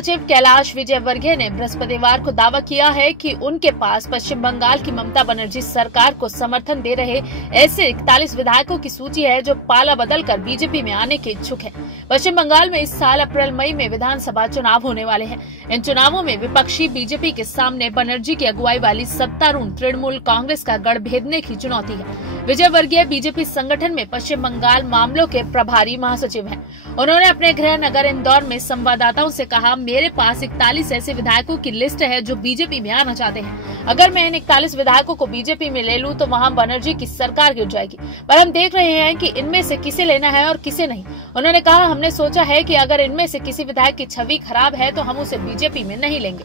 महासचिव कैलाश विजयवर्गीय ने बृहस्पतिवार को दावा किया है कि उनके पास पश्चिम बंगाल की ममता बनर्जी सरकार को समर्थन दे रहे ऐसे 41 विधायकों की सूची है जो पाला बदलकर बीजेपी में आने के इच्छुक हैं। पश्चिम बंगाल में इस साल अप्रैल मई में विधानसभा चुनाव होने वाले हैं। इन चुनावों में विपक्षी बीजेपी के सामने बनर्जी की अगुवाई वाली सत्तारूढ़ तृणमूल कांग्रेस का गढ़ भेदने की चुनौती है। विजयवर्गीय बीजेपी संगठन में पश्चिम बंगाल मामलों के प्रभारी महासचिव हैं। उन्होंने अपने गृह नगर इंदौर में संवाददाताओं से कहा, मेरे पास 41 ऐसे विधायकों की लिस्ट है जो बीजेपी में आना चाहते हैं। अगर मैं इन 41 विधायकों को बीजेपी में ले लूं तो वहां बनर्जी की सरकार गिर जाएगी, पर हम देख रहे हैं कि इनमें से किसे लेना है और किसे नहीं। उन्होंने कहा, हमने सोचा है कि अगर इनमें से किसी विधायक की छवि खराब है तो हम उसे बीजेपी में नहीं लेंगे।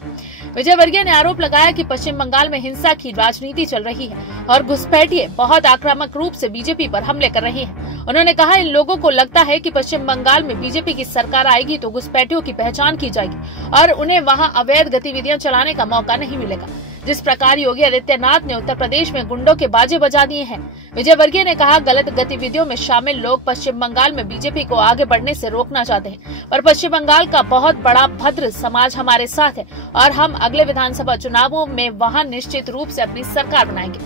विजयवर्गीय ने आरोप लगाया कि पश्चिम बंगाल में हिंसा की राजनीति चल रही है और घुसपैठिए बहुत आक्रामक रूप से बीजेपी पर हमले कर रही हैं। उन्होंने कहा, इन लोगों को लगता है कि पश्चिम बंगाल में बीजेपी की सरकार आएगी तो घुसपैठियों की पहचान की जाएगी और उन्हें वहां अवैध गतिविधियां चलाने का मौका नहीं मिलेगा। जिस प्रकार योगी आदित्यनाथ ने उत्तर प्रदेश में गुंडों के बाजे बजा दिए हैं। विजयवर्गीय ने कहा, गलत गतिविधियों में शामिल लोग पश्चिम बंगाल में बीजेपी को आगे बढ़ने से रोकना चाहते हैं, पर पश्चिम बंगाल का बहुत बड़ा भद्र समाज हमारे साथ है और हम अगले विधानसभा चुनावों में वहां निश्चित रूप से अपनी सरकार बनाएंगे।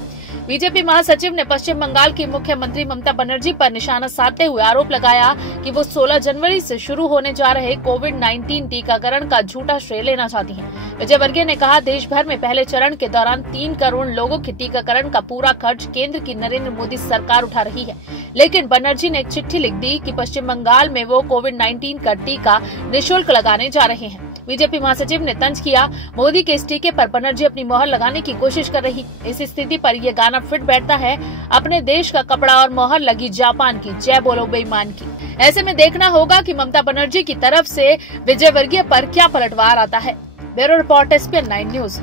बीजेपी महासचिव ने पश्चिम बंगाल की मुख्यमंत्री ममता बनर्जी पर निशाना साधते हुए आरोप लगाया कि वो 16 जनवरी से शुरू होने जा रहे कोविड-19 टीकाकरण का झूठा श्रेय लेना चाहती हैं। विजयवर्गीय ने कहा, देश भर में पहले चरण के दौरान 3 करोड़ लोगों के टीकाकरण का पूरा खर्च केंद्र की नरेंद्र मोदी सरकार उठा रही है, लेकिन बनर्जी ने एक चिट्ठी लिख दी कि पश्चिम बंगाल में वो कोविड-19 का टीका निःशुल्क लगाने जा रहे हैं। बीजेपी महासचिव ने तंज किया, मोदी के इस टीके पर बनर्जी अपनी मोहर लगाने की कोशिश कर रही। इस स्थिति पर यह गाना फिट बैठता है, अपने देश का कपड़ा और मोहर लगी जापान की, जय बोलो बेईमान की। ऐसे में देखना होगा कि ममता बनर्जी की तरफ से विजयवर्गीय पर क्या पलटवार आता है। Bureau report SPN 9 news.